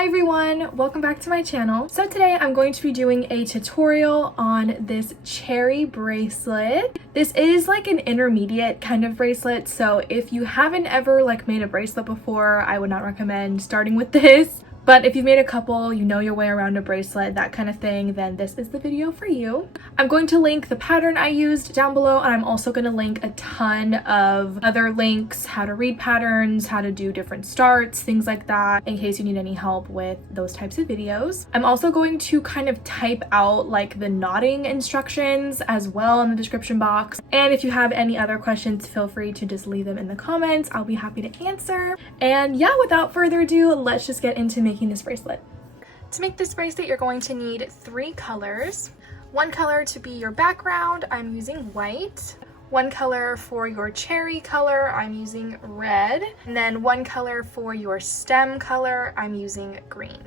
Hi everyone, welcome back to my channel. So today I'm going to be doing a tutorial on this cherry bracelet. This is like an intermediate kind of bracelet, so if you haven't ever made a bracelet before, I would not recommend starting with this. But if you've made a couple, you know your way around a bracelet, that kind of thing, then this is the video for you. I'm going to link the pattern I used down below, and I'm also going to link a ton of other links, how to read patterns, how to do different starts, things like that, in case you need any help with those types of videos. I'm also going to kind of type out the knotting instructions as well in the description box. And if you have any other questions, feel free to just leave them in the comments. I'll be happy to answer. And yeah, without further ado, let's just get into making this bracelet. To make this bracelet, you're going to need 3 colors. One color to be your background, I'm using white. One color for your cherry color, I'm using red. And then one color for your stem color, I'm using green.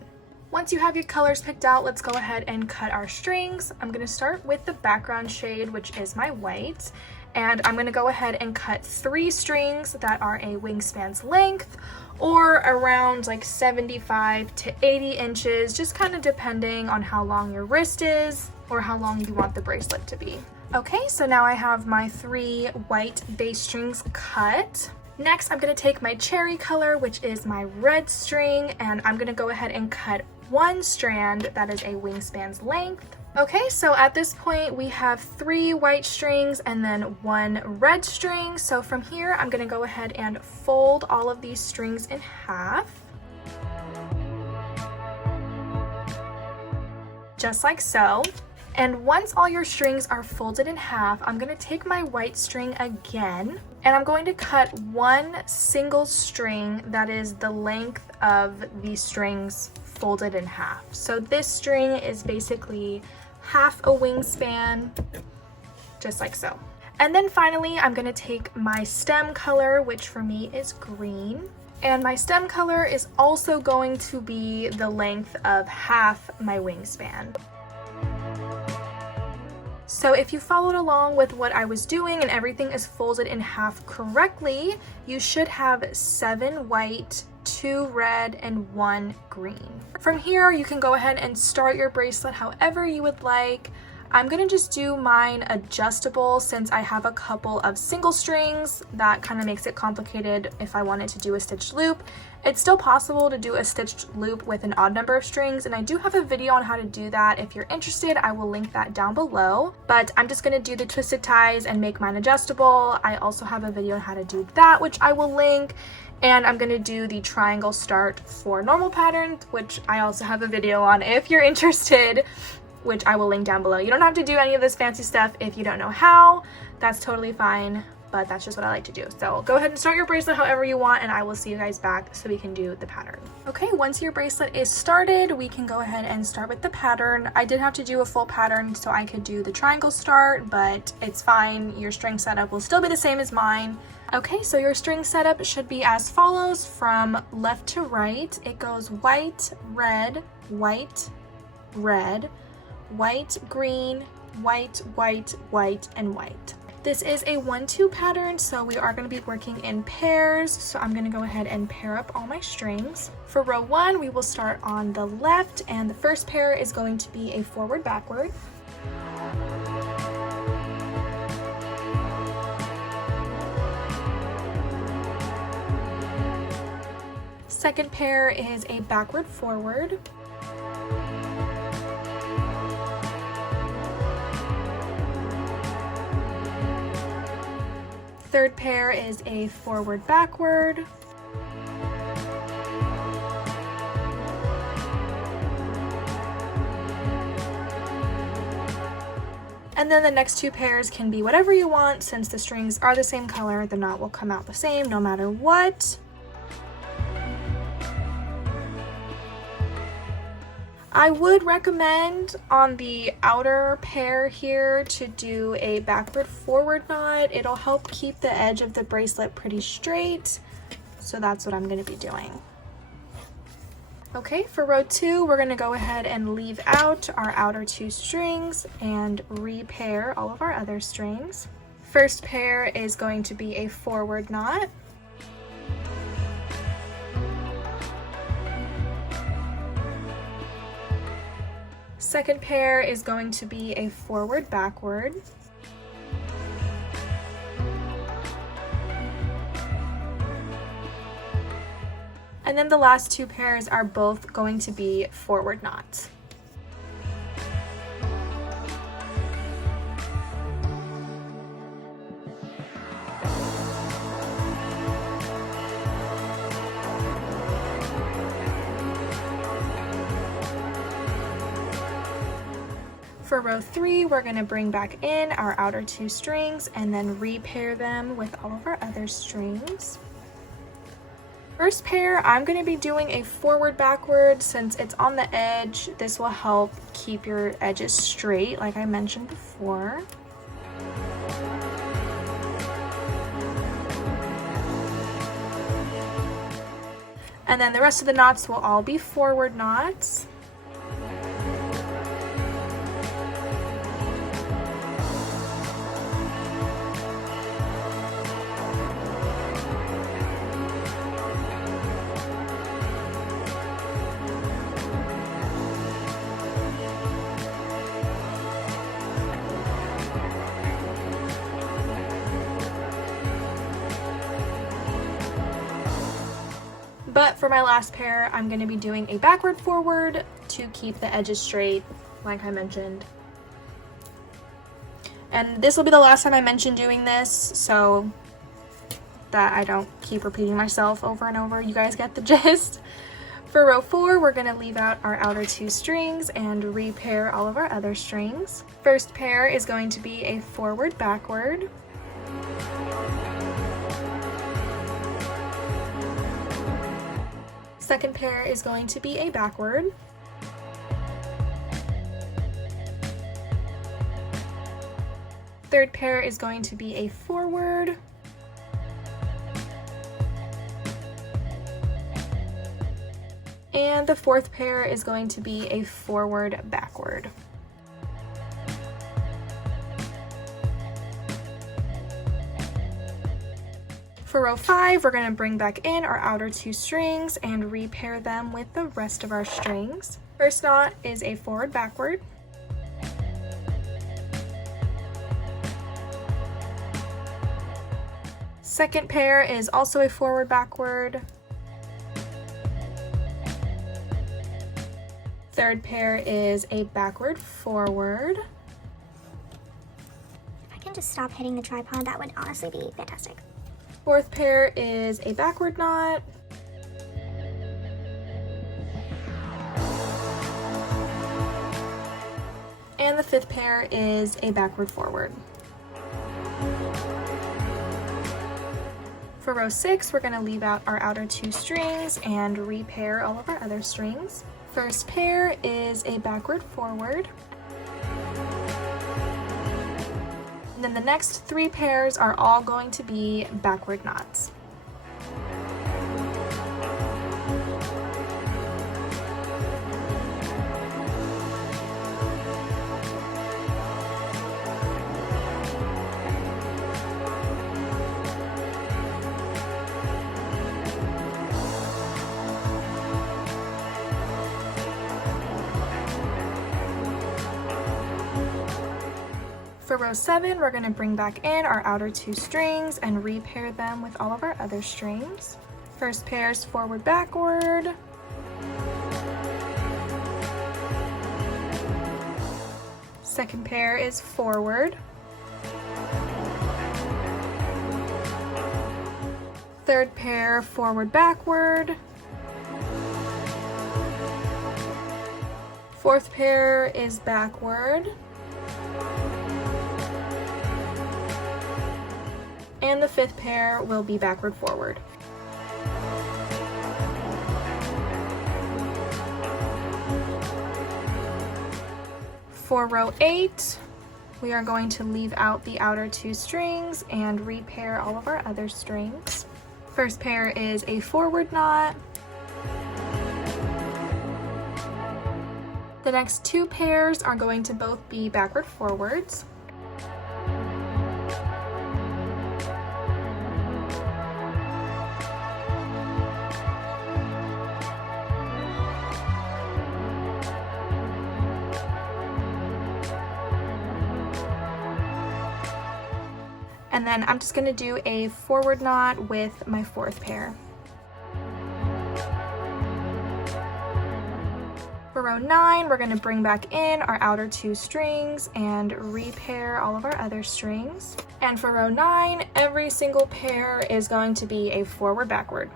Once you have your colors picked out, let's go ahead and cut our strings. I'm going to start with the background shade, which is my white. And I'm going to go ahead and cut 3 strings that are a wingspan's length, or around 75 to 80 inches, just kind of depending on how long your wrist is or how long you want the bracelet to be. Okay, so now I have my 3 white base strings cut. Next, I'm going to take my cherry color, which is my red string, and I'm going to go ahead and cut 1 strand that is a wingspan's length. Okay, so at this point we have 3 white strings and then 1 red string. So from here, I'm gonna go ahead and fold all of these strings in half. Just like so. And once all your strings are folded in half, I'm gonna take my white string again, and I'm going to cut 1 single string that is the length of these strings folded in half. So this string is basically half a wingspan, just like so. And then finally, I'm going to take my stem color, which for me is green. And my stem color is also going to be the length of half my wingspan. So if you followed along with what I was doing and everything is folded in half correctly, you should have 7 white, 2 red, and 1 green. From here, you can go ahead and start your bracelet however you would like. I'm gonna just do mine adjustable since I have a couple of single strings. That kind of makes it complicated if I wanted to do a stitched loop. It's still possible to do a stitched loop with an odd number of strings, and I do have a video on how to do that. If you're interested, I will link that down below. But I'm just gonna do the twisted ties and make mine adjustable. I also have a video on how to do that, which I will link. And I'm gonna do the triangle start for normal patterns, which I also have a video on if you're interested, which I will link down below. You don't have to do any of this fancy stuff if you don't know how. That's totally fine, but that's just what I like to do. So go ahead and start your bracelet however you want, and I will see you guys back so we can do the pattern. Okay, once your bracelet is started, we can go ahead and start with the pattern. I did have to do a full pattern so I could do the triangle start, but it's fine. Your string setup will still be the same as mine. Okay, so your string setup should be as follows from left to right. It goes white, red, white, red, white, green, white, white, white, and white. This is a 1-2 pattern, so we are going to be working in pairs. So I'm going to go ahead and pair up all my strings. For row 1, we will start on the left, and the first pair is going to be a forward backward. Second pair is a backward forward. Third pair is a forward backward. And then the next 2 pairs can be whatever you want. Since the strings are the same color, the knot will come out the same no matter what. I would recommend on the outer pair here to do a backward forward knot. It'll help keep the edge of the bracelet pretty straight. So that's what I'm going to be doing. Okay, for row 2, we're going to go ahead and leave out our outer 2 strings and repair all of our other strings. First pair is going to be a forward knot. Second pair is going to be a forward backward. And then the last two pairs are both going to be forward knots. For row 3, we're going to bring back in our outer 2 strings and then repair them with all of our other strings. First pair, I'm going to be doing a forward backward since it's on the edge. This will help keep your edges straight like I mentioned before. And then the rest of the knots will all be forward knots. But for my last pair, I'm going to be doing a backward forward to keep the edges straight, like I mentioned. And this will be the last time I mention doing this, so that I don't keep repeating myself over and over. You guys get the gist. For row 4, we're going to leave out our outer 2 strings and repair all of our other strings. First pair is going to be a forward backward. Second pair is going to be a backward. Third pair is going to be a forward. And the fourth pair is going to be a forward backward. For row 5, we're going to bring back in our outer 2 strings and repair them with the rest of our strings. First knot is a forward backward. Second pair is also a forward backward. Third pair is a backward forward. If I can just stop hitting the tripod, that would honestly be fantastic. Fourth pair is a backward knot. And the fifth pair is a backward forward. For row 6, we're going to leave out our outer 2 strings and repair all of our other strings. First pair is a backward forward. And then the next 3 pairs are all going to be backward knots. For row 7, we're going to bring back in our outer 2 strings and repair them with all of our other strings. First pair is forward backward. Second pair is forward. Third pair forward backward. Fourth pair is backward. And the fifth pair will be backward forward. For row 8, we are going to leave out the outer 2 strings and repair all of our other strings. First pair is a forward knot. The next 2 pairs are going to both be backward forwards. And then I'm just gonna do a forward knot with my 4th pair. For row 9, we're gonna bring back in our outer 2 strings and repair all of our other strings. And for row 9, every single pair is going to be a forward backward.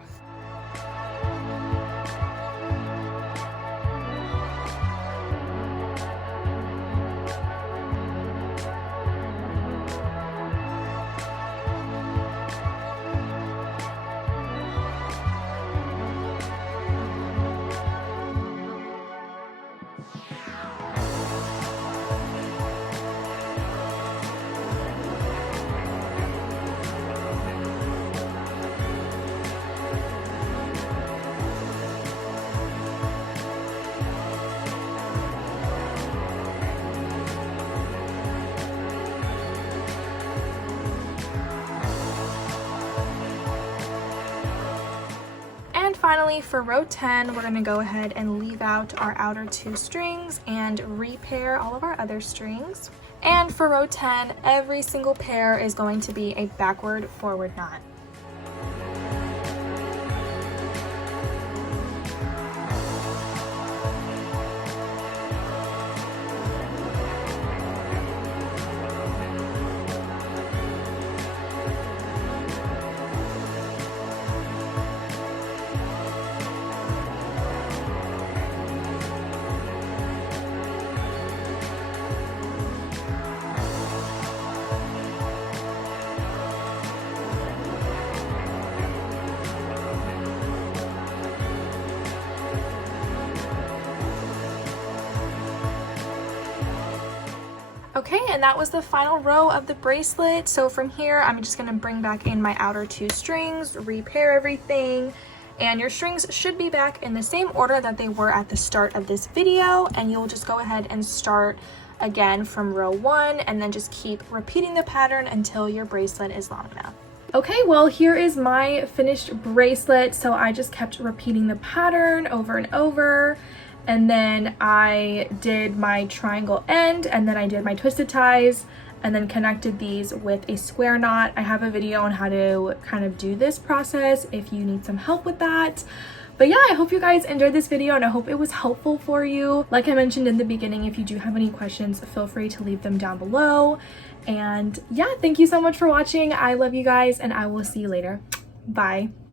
And finally, for row 10, we're gonna go ahead and leave out our outer 2 strings and repair all of our other strings. And for row 10, every single pair is going to be a backward forward knot. Okay, and that was the final row of the bracelet. So from here, I'm just gonna bring back in my outer 2 strings, repair everything, and your strings should be back in the same order that they were at the start of this video, and you'll just go ahead and start again from row 1, and then just keep repeating the pattern until your bracelet is long enough. Okay, well, here is my finished bracelet. So I just kept repeating the pattern over and over. And then I did my triangle end, and then I did my twisted ties, and then connected these with a square knot. I have a video on how to kind of do this process if you need some help with that. But yeah, I hope you guys enjoyed this video, and I hope it was helpful for you. Like I mentioned in the beginning, if you do have any questions, feel free to leave them down below. And yeah, thank you so much for watching. I love you guys, and I will see you later. Bye.